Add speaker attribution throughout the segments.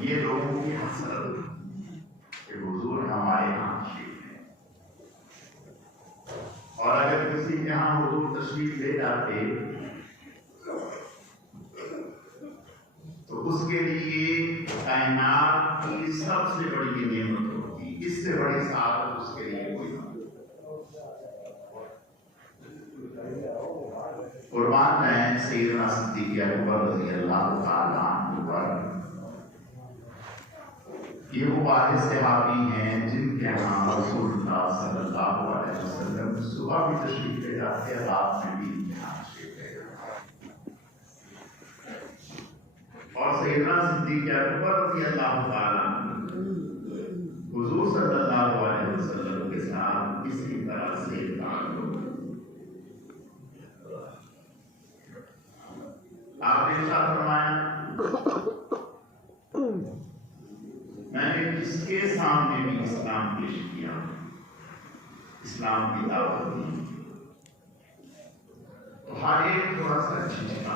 Speaker 1: یہ لوگوں کی حسرت کہ حضور ہمارے یہاں تشریف ہے اور اگر کسی کے یہاں حضور تشریف لے جاتے تو اس کے لیے کائنات کی سب سے بڑی نعمت ہوتی، اس سے بڑی سعادت اس کے لیے کوئی نہ قربان ہے سیدنا صدیق اکبر رضی اللہ تعالیٰ عنہ پر یہ وہ والے صحابی ہیں جن کے ہاں رسول اللہ صلی اللہ علیہ وسلم صبح بھی تشریف لے جاتے ہیں، رات میں بھی یہاں تشریف لے جاتے اور سیدنا صدیق اکبر رضی اللہ تعالیٰ حضور صلی اللہ علیہ وسلم کے ساتھ اسی طرح سے تعلق آپ نے ارشاد فرمایا میں نے جس کے سامنے بھی اسلام پیش کیا۔ اسلام کی دعوت دی۔ تو ہر ایک تھوڑا سا جھجکا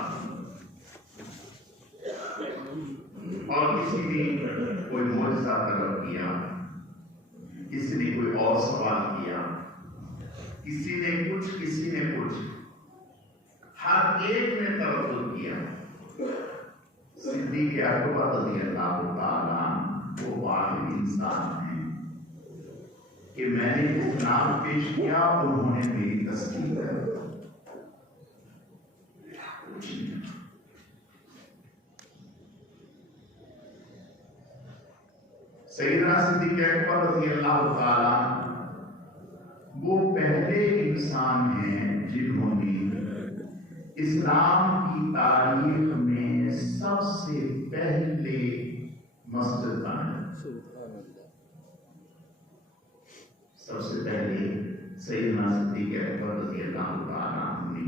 Speaker 1: اور کسی نے کوئی معجزہ طلب کیا، کسی نے کوئی اور سوال کیا، کسی نے کچھ، کسی نے کچھ، ہر ایک نے تردد کیا۔ صدیق اکبر رضی اللہ تعالیٰ وہ واحد انسان ہیں کہ میں نے اسلام پیش کیا، انہوں نے میری تصدیق کر سیدنا صدیق اکبر رضی اللہ تعالیٰ، وہ پہلے انسان ہیں جنہوں نے اسلام کی تاریخ میں سب سے پہلے مسجد بنائی سب سے پہلے سیدنا صدیق اکبر رضی اللہ تعالیٰ نے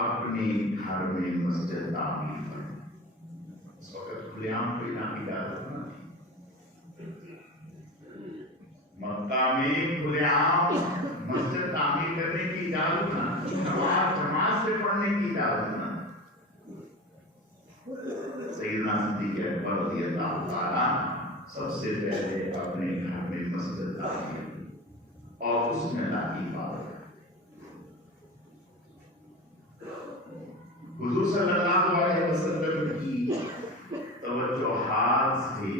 Speaker 1: اپنے گھر میں مسجد تعمیر کی اس وقت کھلے عام کوئی نہ اجازت نہ تھی۔ مکہ میں کھلے عام مسجد تعمیر کرنے کی اجازت نہ نماز جماعت سے پڑھنے کی اجازت نہ سیدنا صدیق اکبر رضی اللہ تعالیٰ سب سے پہلے اپنے گھر میں مسجد تعمیر اور اس میں لاکی بات حضور صلی اللہ علیہ وسلم کی توجہات سے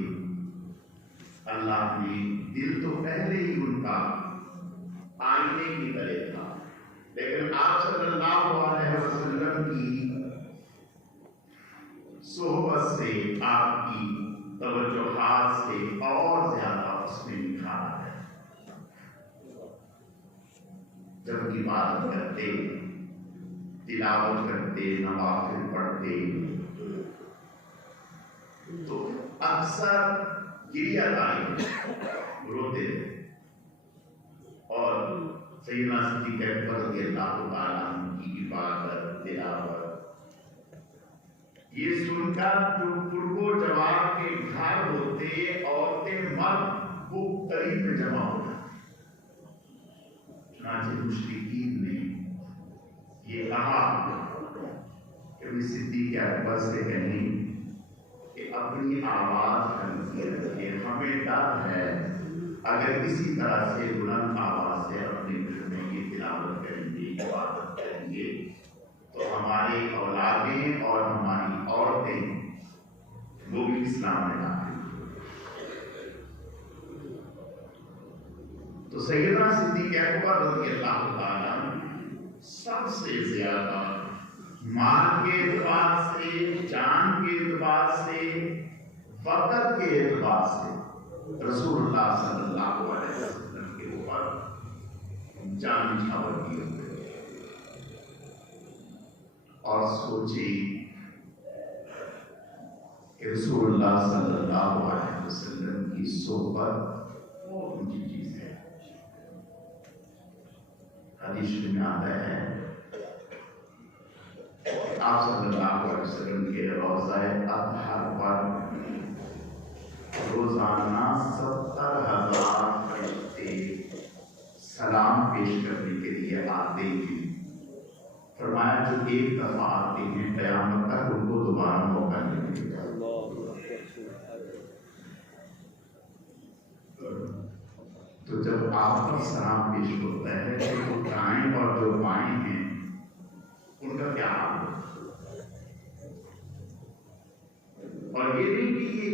Speaker 1: اللہ نے دل تو پہلے ہی ان کا آئینے کی طرح تھا لیکن آپ صلی اللہ علیہ وسلم کی صحبت سے آپ کی توجہات سے اور زیادہ اس میں نکھارا ہے۔ جب عبادت کرتے، تلاوت کرتے، نوافل پڑھتے، تو اکثر گریا تاری روتے اور سیدنا صدیق اکبر یہ سن کر جو پرگو جواب کے گھر ہوتے، عورتیں مرد وہ قریب میں جمع ہو جاتے چنانچہ مشرقین نے یہ کہا کہ بھی صدیق اکبر سے کہیں کہ اپنی آواز ہلکی رکھے ہمیں ڈر ہے۔ اگر کسی طرح سے بلند آواز سے اپنے گھر میں یہ تلاوت کریں گے، عبادت کریں گے، تو ہماری اولادیں اور ہماری وہ بھی اسلام میں داخل تو سیدنا صدیق اکبر رضی اللہ تعالیٰ سب سے زیادہ مال کے اعتبار سے جان کے اعتبار سے وقت کے اعتبار سے رسول اللہ صلی اللہ علیہ وسلم کے اوپر جان چھاور کیے ہوئے اور سوچی کہ رسول اللہ صلی اللہ علیہ وسلم کی صحبت بہت اونچی چیز ہے حدیث میں آتا ہے آپ صلی اللہ علیہ وسلم کے روزہ اطہر پر روزانہ ستر ہزار فرشتے سلام پیش کرنے کے لیے آتے ہیں۔ فرمایا، جو ایک دفعہ آتے ہیں، قیامت تک ان کو دوبارہ موقع نہیں ملے گا تو آپ پر سلام پیش ہوتا ہے تو جو دائیں اور جو بائیں ہیں، ان کا کیا حال ہوگا اور یہ نہیں کہ یہ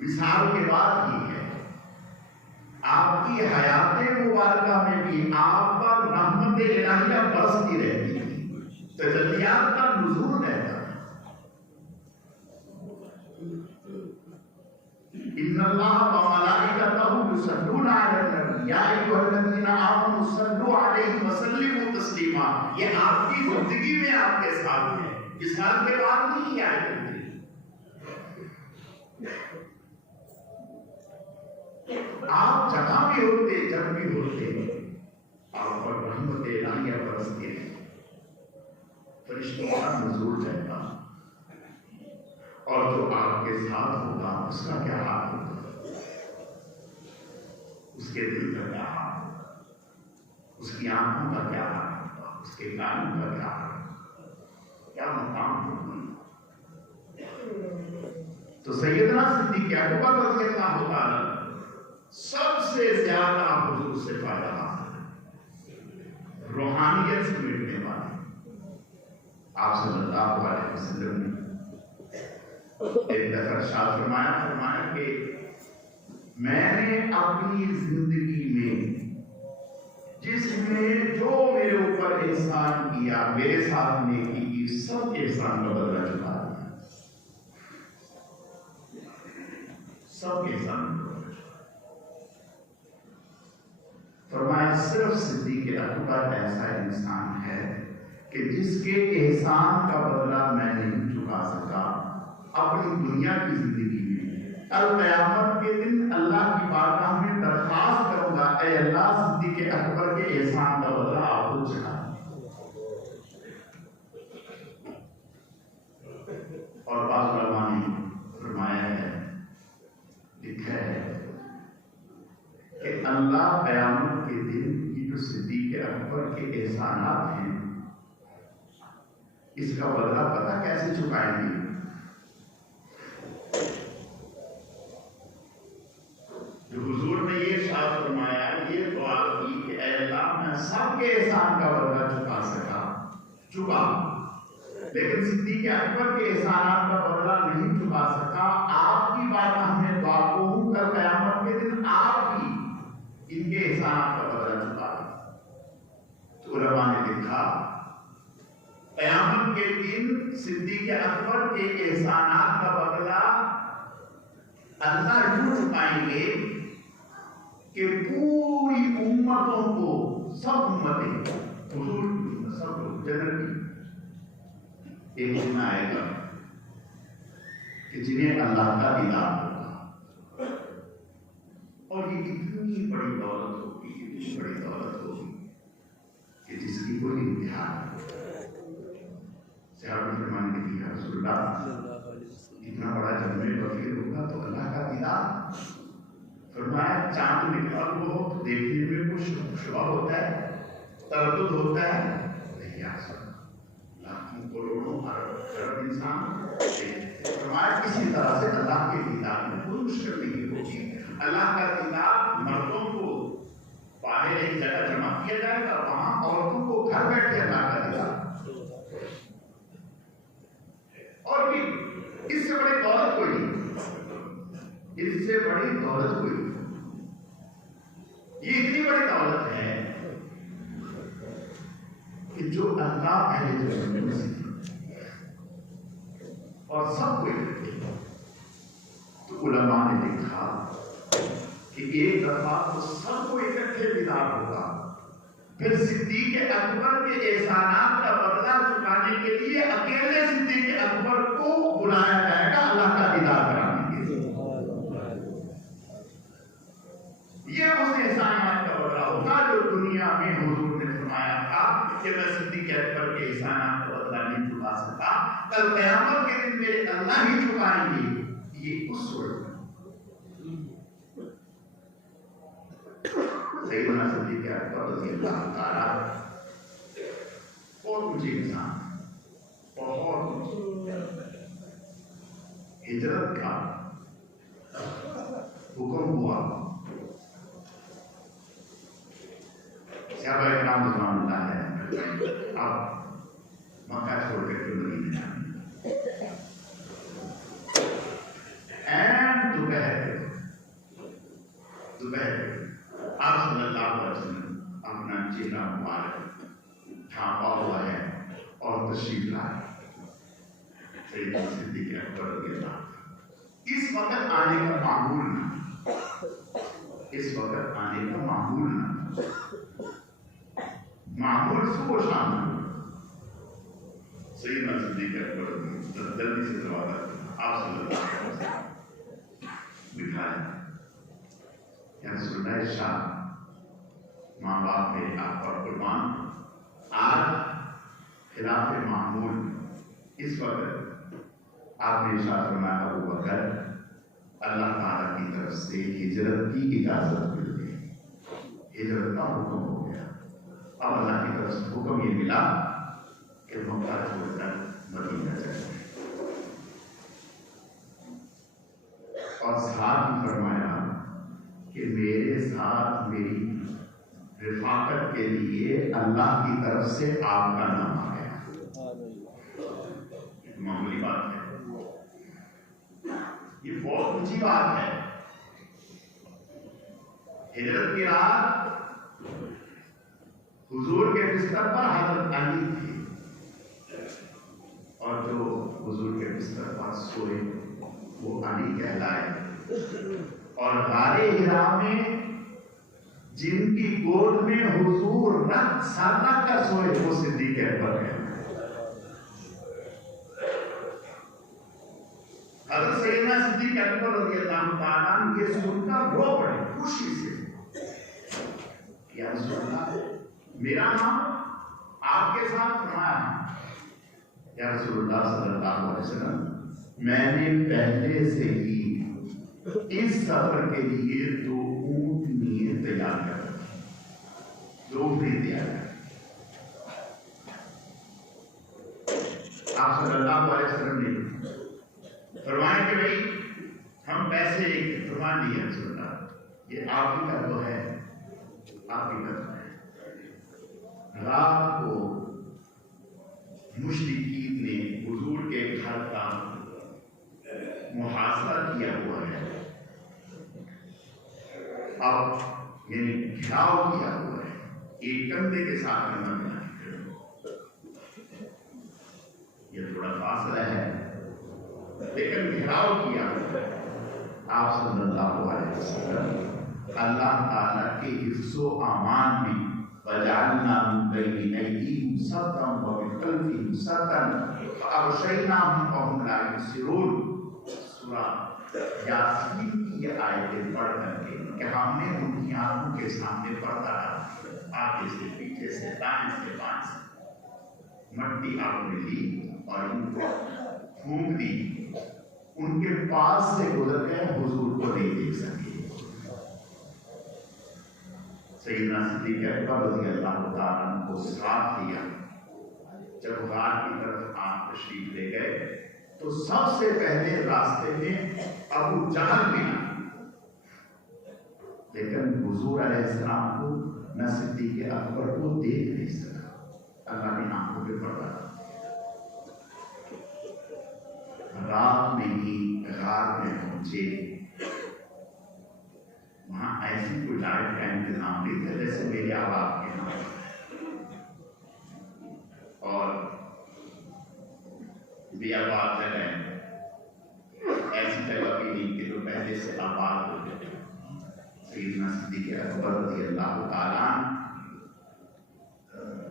Speaker 1: مثال کے بعد ہی ہے۔ آپ کی حیات مبارکہ میں بھی، آپ پر رحمت الہیہ برستی رہتی تھی تجلیات کا نزول رہتا ہے۔ ان اللہ و ملائکتہ یصلون علی یا ایھا الذین آمنوا صلوا علیہ وسلموا تسلیما، یہ آپ کی زندگی میں آپ کے ساتھ ہے اس حال کے بعد نہیں آئے کرتی آپ جہاں بھی ہوتے، جب بھی ہوتے، آپ پر رحمت الہیہ برستی ہے فرشتوں کا نزول رہتا اور جو آپ کے ساتھ ہوگا، اس کا کیا حال ہوگا؟ اس کے دل کا کیا حال ہوگا اس کی آنکھوں کا کیا حال ہوگا اس کے کانوں کا کیا حال ہوگا کیا مقام ہوگا تو سیدنا صدیق اکبر رضی اللہ تعالی سب سے زیادہ حضور سے فائدہ حاصل روحانیت سے ملنے والے۔ آپ صلی اللہ علیہ وسلم نے ایک دفعہ شاہ فرمایا فرمایا کہ میں نے اپنی زندگی میں جس نے جو میرے اوپر احسان کیا، میرے ساتھ نیکی کی سب احسان کا بدلہ چکا دیا۔ سب احسان کا بدلہ چکا فرمایا، صرف صدیق اکبر ایسا انسان ہے کہ جس کے احسان کا بدلہ میں نہیں چکا سکا۔ اپنی دنیا کی زندگی میں کل قیامت کے دن اللہ کی بارگاہ میں درخواست کروں گا، اے اللہ صدیق اکبر کے احسان کا بدلہ آپ کو چڑھا اور بعض علماء نے فرمایا ہے، لکھا ہے کہ اللہ قیامت کے دن یہ جو صدیق اکبر کے احسانات ہیں، اس کا بدلہ پتہ کیسے چکائیں گے جو حضور نے یہ شاد فرمایا، یہ دعا کی کہ اے اللہ میں سب کے احسان کا بدلہ چکا سکا، چکا۔ لیکن صدیق اکبر کے احسانات کا بدلہ نہیں چکا سکا۔ آپ کی بات ہمیں دعا کو ہوں، کل قیامت کے دن آپ ہی ان کے احسانات کا بدلہ چکا۔ تو علماء نے لکھا، قیامت کے دن صدیق اکبر کے احسانات کا بدلہ اللہ یوں چکائیں گے کہ پوری امتوں کو سب امتیں حضور کی سب لوگ جنت کی ایک دن آئے گا کہ جنہیں اللہ کا دیدار ہوگا اور یہ اتنی بڑی دولت ہوگی اتنی بڑی دولت ہوگی کہ جس کی کوئی انتہا صحابہ فرمان نے کیا رسول اللہ اتنا بڑا جب میں وکیل ہوگا تو اللہ کا دیدار فرمایا چاند نکلا ہوا ہو تو دیکھنے میں کچھ شبہ ہوتا ہے تردد ہوتا ہے، نہیں آ سکتا۔ لاکھوں کروڑوں ارب ارب انسان فرمایا کسی طرح سے اللہ کے دیدار میں کوئی مشکل نہیں ہوگی اللہ کا دیدار مردوں کو باہر ایک جگہ جمع کیا جائے گا، وہاں عورتوں کو گھر بیٹھے اللہ کا دیدار اور بھی اس سے بڑی دولت کوئی نہیں۔ اس سے بڑی دولت کوئی نہیں یہ اتنی بڑی دولت ہے کہ جو اللہ پہلے جو میں سے اور سب کو اکٹھے تو علماء نے دیکھا کہ ایک دفعہ تو سب کو اکٹھے ہوگا۔ پھر صدیق اکبر کے احسانات کا بدلہ چکانے کے لیے اکیلے صدیق اکبر کو بلایا جائے گا، اللہ کا دیدار کرانے کے لیے۔ یہ اس احسانات کا بدلہ ہوگا جو دنیا میں حضور نے فرمایا تھا کہ میں صدیق اکبر کے احسانات کا بدلہ نہیں چکا سکا کل قیامت کے دن میرے اللہ ہی چکائیں گے۔ یہ اس وقت سیدنا صدیق اکبر رضی اللہ اونچے انسان ہجرت کا حکم ہوا۔ صحابہ رضوان اللہ ہے۔ اب مکہ چھوڑ کر کے مدینے جانے این دوپہر دوپہر آپ صلی اللہ علیہ وسلم اپنا چہرہ مبارک ڈھانپا ہوا ہے اور تشریف لائے سیدنا صدیق اکبر رضی اللہ اس وقت آنے کا معمول نہ۔ اس وقت آنے کا معمول نہ۔ معمول صبح و شام نہ۔ سیدنا صدیق اکبر جلدی سے جواب آپ صلی اللہ علیہ وسلم بٹھایا یا رسول اللہ شاہ، ماں باپ نے آپ پر قربان۔ آج خلاف معمول اس وقت آپ نے ارشاد فرمایا ابو بکر اللہ تعالیٰ کی طرف سے ہجرت کی اجازت مل گئی۔ ہجرت کا حکم ہو گیا۔ اب اللہ کی طرف سے حکم یہ ملا کہ مکہ چھوڑ کر مدینہ چلے۔ اور ساتھ ہی فرمایا کہ میرے ساتھ میری رفاقت کے لیے اللہ کی طرف سے آپ کا نام آ گیا ایک معمولی بات ہے۔ یہ بہت اونچی بات ہے۔ ہجرت کی رات حضور کے بستر پر حضرت علی تھی اور جو حضور کے بستر پر سوئے، وہ علی کہلائے۔ اور غار ہرا میں جن کی گود میں حضور رکھ سر رکھ کر سوئے، وہ صدیق اکبر ہے حضرت سیدنا صدیق اکبر رضی اللہ تعالیٰ عنہ یہ سن کر رو پڑے خوشی سے۔ یا رسول اللہ میرا نام آپ کے ساتھ فرمایا ہے۔ یا رسول اللہ صلی اللہ علیہ وسلم، میں نے پہلے سے ہی اس سفر کے لیے دو اونٹ نیے تیار کر دو اونٹیں تیار کر آپ صلی اللہ علیہ وسلم نے فرمائیں کہ بھائی ہم پیسے ایک فرمان دیے رسول اللہ یہ آپ ہی کا تو ہے۔ آپ ہی کا تو ہے۔ رات کو مشرقین نے حضور کے گھر کا محاصرہ کیا ہوا ہے۔ اب یعنی گھراؤ کیا ہوا ہے۔ ایک کندھے کے ساتھ میں مت یہ تھوڑا فاصلہ ہے۔ لیکن گھراؤ کیا ہوا ہے۔ آپ صلی اللہ علیہ وسلم، اللہ تعالیٰ کے حفظ و امان میں وجعلنا من بين أيديهم سدا ومن خلفهم سدا فأغشيناهم فهم لا يبصرون سورہ یاسین کی یہ آیتیں پڑھ کر کے کہ ہم نے ان کی آنکھوں کے سامنے پردہ ڈالا آگے سے پیچھے سے دائیں سے، بائیں سے۔ مٹی آپ نے لی اور ان کو پھونک دی۔ ان کے پاس سے گزر گئے حضور کو نہیں دیکھ سکے۔ سیدنا صدیق اکبر رضی اللہ تعالیٰ عنہ کو ساتھ لیا جب غار کی طرف آپ تشریف لے گئے، تو سب سے پہلے راستے میں ابو جہل ملا لیکن حضور علیہ السلام کو نہ صدیق اکبر کو دیکھ نہیں سکا۔ اللہ نے آنکھوں پہ پڑا رات میں ہی میں پہنچے وہاں ایسی کوئی لائٹ کا انتظام نہیں تھا جیسے میرے آباد کے یہاں اور بھی آباد جگہ ایسی جگہ بھی نہیں کہ جو پہلے سے آباد ہو گئے سیدنا صدیق اکبر رضی اللہ تعالیٰ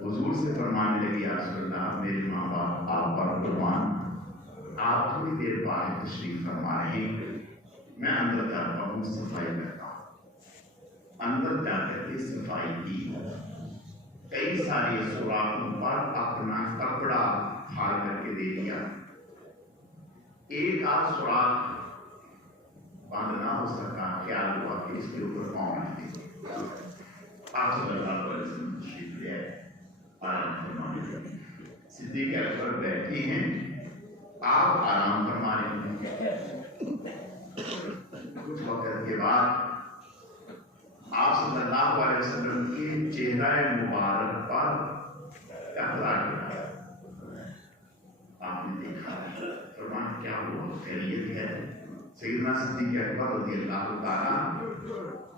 Speaker 1: حضور سے فرمانے لگی یا رسول اللہ میرے ماں باپ آپ پر قربان آپ تھوڑی دیر بعد تشریف فرما رہے ہیں میں اندر جاتا ہوں صفائی کرتا ہوں۔ اندر جا کر کے صفائی کی کئی سارے سوراخوں پر اپنا کپڑا پھاڑ کر کے دے دیا۔ ایک آدھ سوراخ بند نہ ہو سکا، خیال ہوا کہ اس کے اوپر پاؤں رکھ دے۔ آپ صلی اللہ علیہ وسلم تشریف لے آرام فرمانے لگے۔ صدیق اکبر بیٹھے ہیں۔ آپ آرام فرما رہے ہیں کچھ وقت کے بعد آپ صلی اللہ علیہ وسلم کے چہرہ مبارک پر اقرا کیا آپ نے دیکھا فرمان کیا ہوا خیریت ہے؟ سیدنا صدیق اکبر رضی اللہ تعالیٰ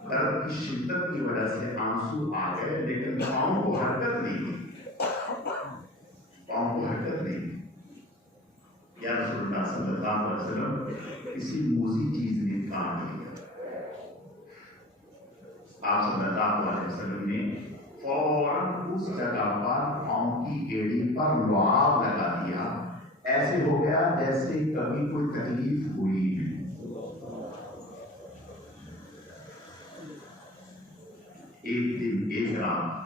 Speaker 1: درد کی شدت کی وجہ سے آنسو آ گئے، لیکن پاؤں کو حرکت نہیں کی پاؤں کو حرکت نہیں کی یا رسول اللہ صلی اللہ علیہ وسلم کسی موزی چیز نے کام نہیں کیا آپ صلی اللہ علیہ وسلم نے فوراً اس جگہ پر پاؤں کی ایڑی پر لعاب لگا دیا۔ ایسے ہو گیا جیسے کبھی کوئی تکلیف ہوئی نہیں ایک دن ایک رات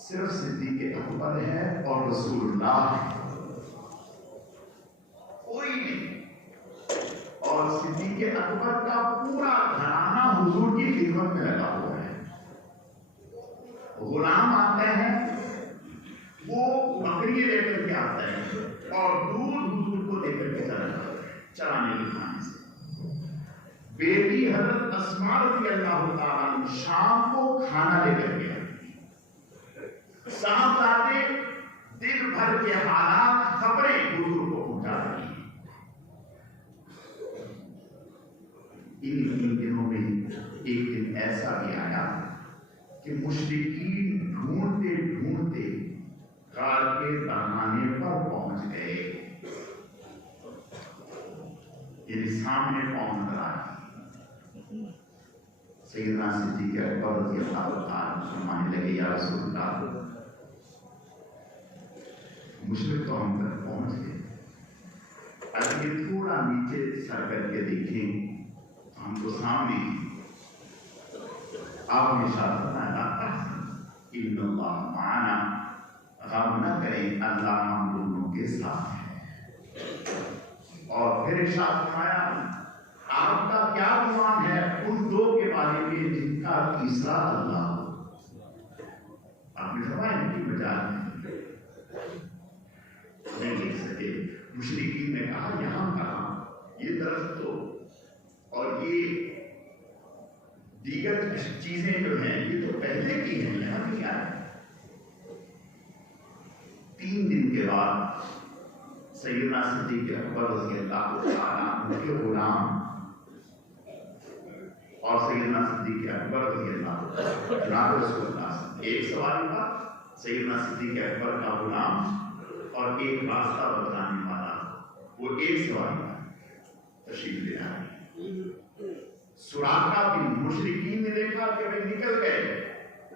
Speaker 1: صرف صدیق اکبر ہے اور رسول اللہ ہے کوئی نہیں اور صدیق اکبر کا پورا گھرانہ حضور کی خدمت میں لگا ہوا ہے۔ غلام آتے ہیں، وہ بکری لے کر کے آتے ہیں اور دودھ حضور کو لے کر کے چلا جاتا ہے چلانے کے کھانے سے۔ بیٹی حضرت اسماء رضی اللہ تعالیٰ شام کو کھانا لے کر کے آتی صاحبزادے دن بھر کے حالات، خبریں حضور کو پہنچا رہی ہیں ان تین دنوں میں ایک دن ایسا بھی آیا کہ مشرقین ڈھونڈتے ڈھونڈتے غار کے دہانے پر پہنچ گئے۔ یعنی سامنے پہنچ رہا سیدنا صدیق اکبر رضی اللہ تعالیٰ فرمانے لگے، یا رسول اللہ، مشرق تو ہم تک پہنچ گئے۔ اگر یہ تھوڑا نیچے سر کر کے دیکھیں ہم کو سامنے آپ نے شاید بتایا ابن اللہ معنا۔ غم نہ کریں، اللہ ہم دونوں کے ساتھ ہے اور پھر ارشاد فرمایا، آپ کا کیا گمان ہے؟ ان دو کے بارے میں جن کا تیسرا اللہ۔ ہو آپ نے فرمایا، ان کی بجا نہیں لکھ سکے مشرقین نے کہا، یہاں کہاں؟ یہ درخت تو اور یہ دیگر چیزیں جو ہیں، یہ تو پہلے کی ہیں، یہاں نہیں آئے تین دن کے بعد سیدنا صدیق اکبر رضی اللہ تعالیٰ، ان کے غلام اور سیدنا صدیق اکبر رضی اللہ جناب رسول اللہ صلی ایک سوال کا سیدنا صدیق اکبر کا غلام اور ایک راستہ بتلانے والا، وہ ایک سوال کا تشریف لے آئے۔ سراقہ بن مشرقین نے دیکھا کہ وہ نکل گئے۔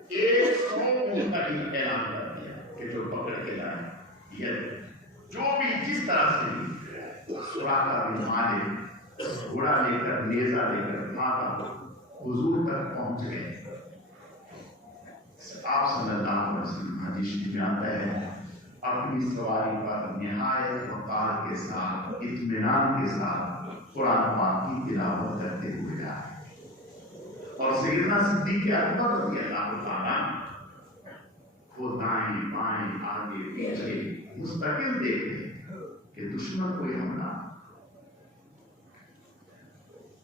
Speaker 1: ایک سو اونٹ کا ہی اعلان کر دیا کہ جو پکڑ کے لائے یہ جو بھی جس طرح سے سراقہ بن مالک گھوڑا لے کر، نیزہ لے کر، ماتا حضور تک پہنچ گئے۔ آپ صلی اللہ علیہ وسلم حدیث میں آتا ہے، اپنی سواری پر نہایت وقار کے ساتھ، اطمینان کے ساتھ قرآن پاک کی تلاوت کرتے ہوئے اور سیدنا صدیق اکبر رضی اللہ تعالیٰ وہ دائیں بائیں آگے پیچھے مستقل دیکھتے کہ دشمن کوئی حملہ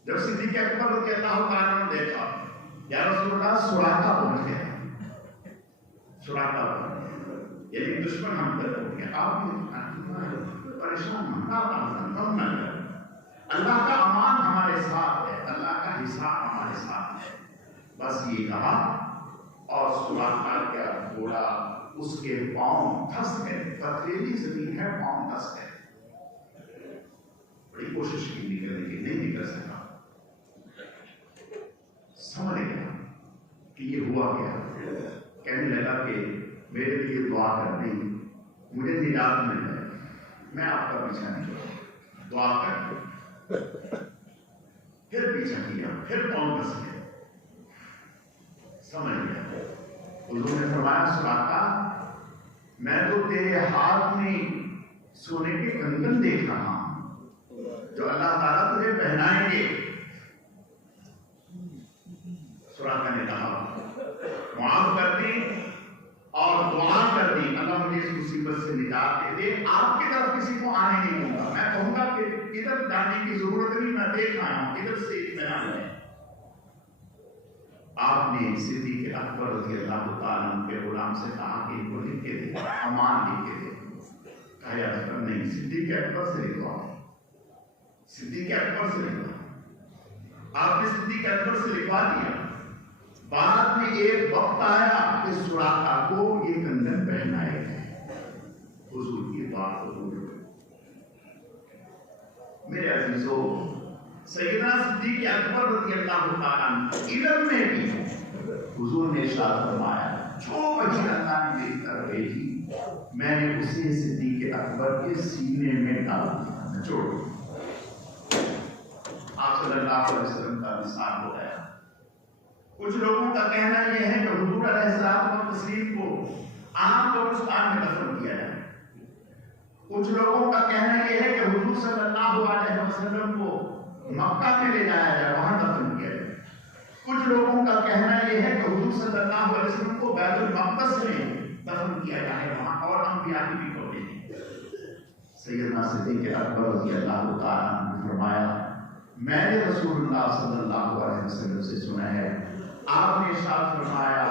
Speaker 1: جب صدیق اکبر رضی اللہ تعالیٰ نے دیکھا، یا رسول اللہ سراقہ پہنچ گیا۔ سراقہ پہنچ گیا۔ یعنی دشمن ہم تک ہو گیا۔ آپ نے پریشان ہونا غم نہ کریں اللہ کا امان ہمارے ساتھ ہے، اللہ کا حساب ہمارے ساتھ ہے بس یہ کہا، اور سراقہ کا گھوڑا اس کے پاؤں دھس گئے پتھریلی زمین ہے، پاؤں دھس گئے بڑی کوشش کی نکلنے کی، نہیں نکل سکا۔ سمجھ گیا کہ یہ ہوا کیا۔ کہنے لگا کہ میرے لیے دعا کر دیں مجھے نجات مل جائے۔ میں آپ کا پیچھا نہیں چھوڑا۔ دعا کر۔ پھر پیچھا کیا، پھر پاؤں دس گیا سمجھ گیا حضور نے فرمایا سراقہ میں تو تیرے ہاتھ میں سونے کے کنگن دیکھ رہا ہوں، جو اللہ تعالیٰ تجھے پہنائیں گے۔ سراقہ نے کہا معاف کر دی اور دعا کر دی اللہ مجھے اس مصیبت سے نجات دے دے۔ آپ کی طرف کسی کو آنے نہیں دوں گا۔ میں کہوں گا کہ ادھر جانے کی ضرورت نہیں، میں دیکھ آیا ہوں، ادھر سے اطمینان ہے آپ نے صدیق اکبر رضی اللہ تعالیٰ کے غلام سے کہا کہ ان کو لکھ کے دے امان لکھ کے دے۔ کہا یا رسول نہیں، صدیق اکبر سے لکھوا۔ صدیق اکبر سے لکھوا۔ آپ نے صدیق اکبر سے لکھوا دیا۔ بعد میں ایک وقت آیا کہ سراخا کو یہ کنگن پہنائے گئے۔ حضور کی بات حضور میرے عزیزوں سیدنا صدیق اکبر رضی اللہ تعالیٰ علم میں بھی حضور نے ارشاد فرمایا، جو بچی اللہ نے میری طرف بھیجی، میں نے اسے صدیق اکبر کے سینے میں ڈال دیا نچوڑ آپ صلی اللہ علیہ وسلم کا مثال ہو گیا۔ کچھ لوگوں کا کہنا یہ ہے کہ حضور علیہ السلام و تسلیم کو عام قبرستان میں دفن کیا جائے۔ کچھ لوگوں کا کہنا یہ ہے کہ حضور صلی اللہ علیہ وسلم کو مکہ میں لے جایا جائے وہاں دفن کیا جائے کچھ لوگوں کا کہنا یہ ہے کہ حضور صلی اللہ علیہ وسلم کو بیت المقدس میں دفن کیا جائے، وہاں اور انبیاء کی بھی قولیں ہیں۔ سیدنا صدیق اکبر رضی اللہ تعالیٰ نے فرمایا، میں نے رسول اللہ صلی اللہ علیہ وسلم سے سنا ہے، آپ نے ارشاد فرمایا،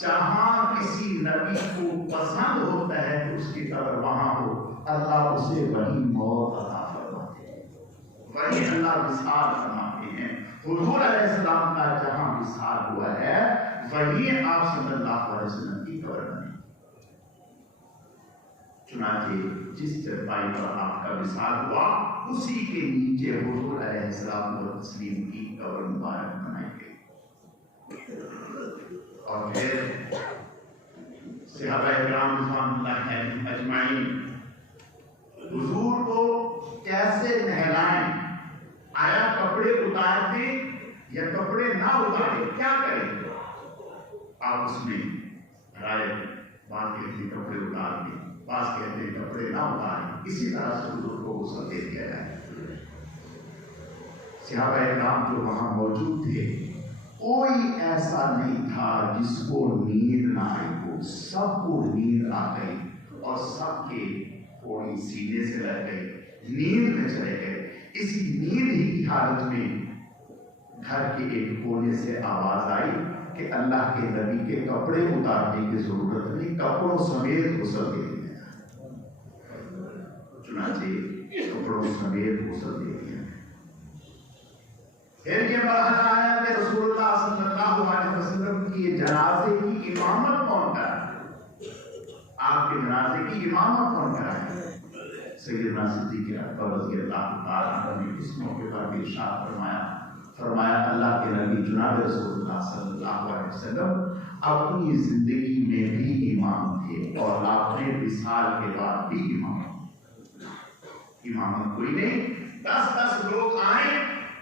Speaker 1: جہاں کسی نبی کو پسند ہوتا ہے، اس کی قبر وہاں ہو، اللہ اسے وہی موت عطا وہی اللہ وصال فرماتے ہیں۔ حضور علیہ السلام کا جہاں وصال ہوا ہے، وہی آپ صلی اللہ علیہ وسلم کی قبر بنی۔ چنانچہ جس چرپائی پر آپ کا وصال ہوا، اسی کے نیچے حضور علیہ السلام و تسلیم کی قبر مبارک بنائی گئی۔ اور پھر صحابہ اکرام رضوان اللہ علیہم اجمعین، حضور کو کیسے نہلائیں؟ آیا کپڑے اتار دیں یا کپڑے نہ اتارے کیا کریں آپ اس میں رائے بات کہتے ہیں کپڑے اتار دیں بعض کہتے ہیں کپڑے نہ اتاریں اسی طرح سے حضور کو غسل دے دیا جائے صحابہ اکرام جو وہاں موجود تھے کوئی ایسا نہیں تھا جس کو نیند نہ آئی ہو سب کو نیند آ گئی اور سب کے کوئی سینے سے لگ گئی نیند میں چلے گئے اسی نیند ہی کی حالت میں گھر کے ایک کونے سے آواز آئی کہ اللہ کے نبی کے کپڑے اتارنے کی ضرورت نہیں، کپڑوں سمیت غسل دے دیا چنانچہ کپڑوں سمیت غسل دے دیا پھر یہ مرحلہ آیا کہ رسول اللہ صلی اللہ علیہ وسلم کی یہ جنازے کی امامت کون کرا آپ کے جنازے کی امامت کون کرا ہے؟ سیدنا صدیق اکبر رضی اللہ تعالیٰ عنہ نے اس موقع پر بھی ارشاد فرمایا فرمایا، اللہ کے نبی جناب رسول اللہ صلی اللہ علیہ وسلم اپنی زندگی میں بھی امام تھے اور آپ نے وصال کے بعد بھی امام امامت کوئی نہیں، دس دس لوگ آئیں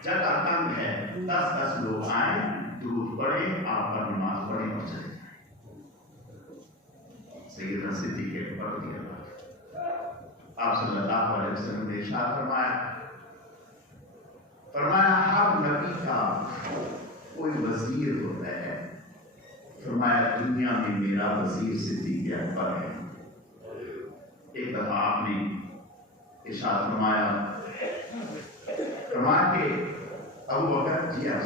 Speaker 1: جگہ تنگ ہے، دس دس لوگ آئیں، درود پڑھیں، آپ پر نماز پڑھیں اور چلے جائیں۔ سیدنا صدیق اکبر رضی اللہ آپ صلی اللہ علیہ وسلم نے ارشاد فرمایا فرمایا ہر نبی کا کوئی وزیر ہوتا ہے فرمایا دنیا میں میرا وزیر صدیق اکبر ہے ایک دفعہ آپ نے ارشاد فرمایا فرمایا کہ ابو بکر جی آ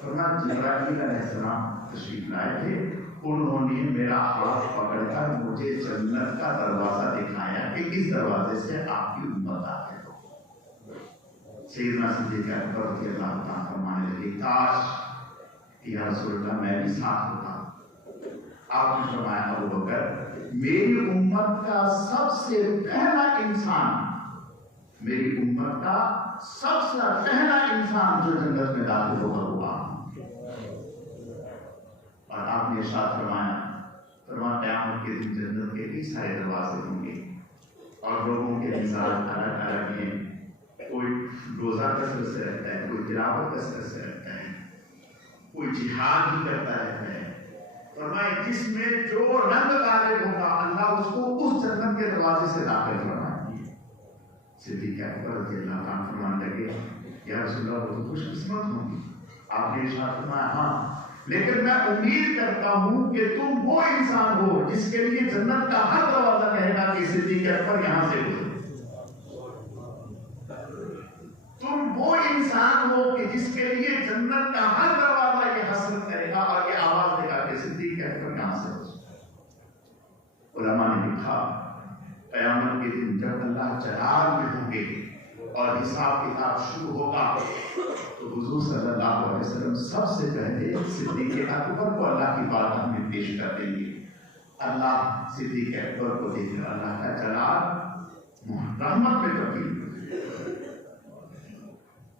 Speaker 1: فرمایا جبرائیل علیہ السلام تشریف لائے تھے انہوں نے میرا ہاتھ پکڑ کر مجھے جنت کا دروازہ دکھایا کہ اس دروازے سے آپ کی امت آتے ہو سیدنا جی صدیق اکبر رضی اللہ تعالیٰ فرمانے لگے، کاش یا رسول اللہ میں بھی ساتھ ہوتا۔ آپ نے فرمایا، ابو بکر، میری امت کا سب سے پہلا انسان، میری امت کا سب سے پہلا انسان جو جنت میں داخل ہوگا وہ اور آپ نے ارشاد فرمایا فرما قیامت کے دن جنت کے کئی سارے دروازے ہوں گے اور لوگوں کے مزاج الگ الگ ہیں۔ کوئی روزہ کثرت سے رہتا ہے، کوئی تلاوت کثرت سے رہتا ہے، کوئی جہاد بھی کرتا رہتا ہے۔ فرمائے جس میں جو رنگ غالب ہوگا، اللہ اس کو اس جنت کے دروازے سے داخل فرمائے صدیق اکبر رضی اللہ تعالیٰ فرمانے لگے، یا رسول اللہ، وہ خوش قسمت ہوں گی آپ نے ارشاد فرمایا ہاں لیکن میں امید کرتا ہوں کہ تم وہ انسان ہو جس کے لیے جنت کا ہر دروازہ کہے گا کہ صدیق اکبر یہاں سے گزرے۔ تم وہ انسان ہو کہ جس کے لیے جنت کا ہر دروازہ یہ حسن کرے گا اور یہ آواز دے گا کہ صدیق اکبر کہاں سے ہو علماء نے لکھا، قیامت کے دن جب اللہ جلال میں ہوں گے اور حساب کتاب شروع ہوگا تو حضور صلی اللہ علیہ وسلم سب سے پہلے صدیق اکبر کو اللہ کی بات میں پیش کر دیں گے اللہ صدیق اکبر کو دیکھ کر اللہ کا جلال رحمت میں تبدیل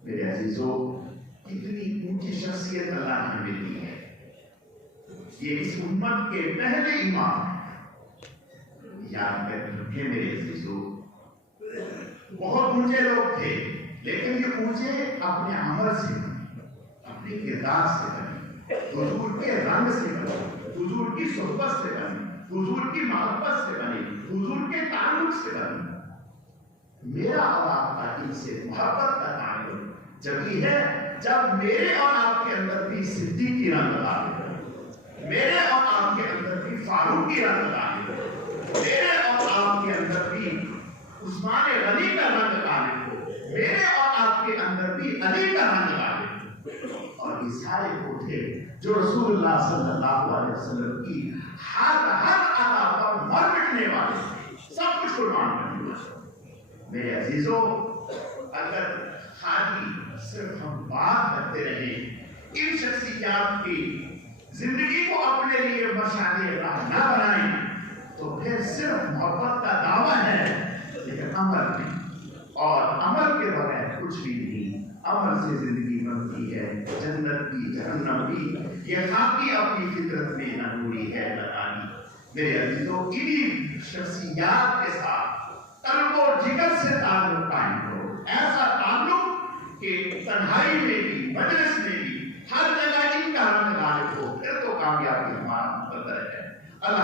Speaker 1: میرے عزیزوں کتنی اونچی شخصیت اللہ نے ہمیں دی ہے۔ یہ اس امت کے پہلے امام ہیں۔ یاد کر رکھے میرے عزیزوں بہت اونچے لوگ تھے، لیکن یہ اونچے اپنے عمل سے اپنے کردار سے بنے، حضور کے رنگ سے بنے، حضور کی صحبت سے بنے، حضور کی محبت سے بنے، حضور کے تعلق سے بنے۔ میرا اور آپ کا ان سے محبت کا تعلق جب یہ ہے، جب میرے اور آپ کے اندر بھی صدیقی رنگ لگا میرے اور آپ کے اندر بھی فاروقی رنگ لگا میرے اور آپ کے اندر بھی عثمان غنی کا رنگ غالب ہو۔ میرے اور آپ کے اندر بھی علی کا رنگ غالب ہو۔ اور یہ سارے وہ تھے جو رسول اللہ صلی اللہ علیہ وسلم کی ہر ہر ادا پر مر مٹنے والے سب کچھ قربان کرنے والے میرے عزیزوں اگر خالی صرف ہم بات کرتے رہیں، ان شخصیات کی زندگی کو اپنے لیے مشاہدے راہ نہ بنائیں، تو پھر صرف محبت کا دعویٰ ہے۔ لیکن عمل نہیں اور عمل کے بغیر کچھ بھی نہیں۔ عمل سے زندگی بنتی ہے، جنت بھی، جہنم بھی۔ یہ خاکی اپنی فطرت میں ننوری ہے بتانی میرے عزیزوں، انہی شخصیات کے ساتھ قلب و جگر سے تعلق قائم کرو۔ ایسا تعلق کہ تنہائی میں بھی، مجلس میں بھی، ہر جگہ ان کا رنگ غالب ہو، پھر تو کامیابی ہمارا مقدر ہے۔ اللہ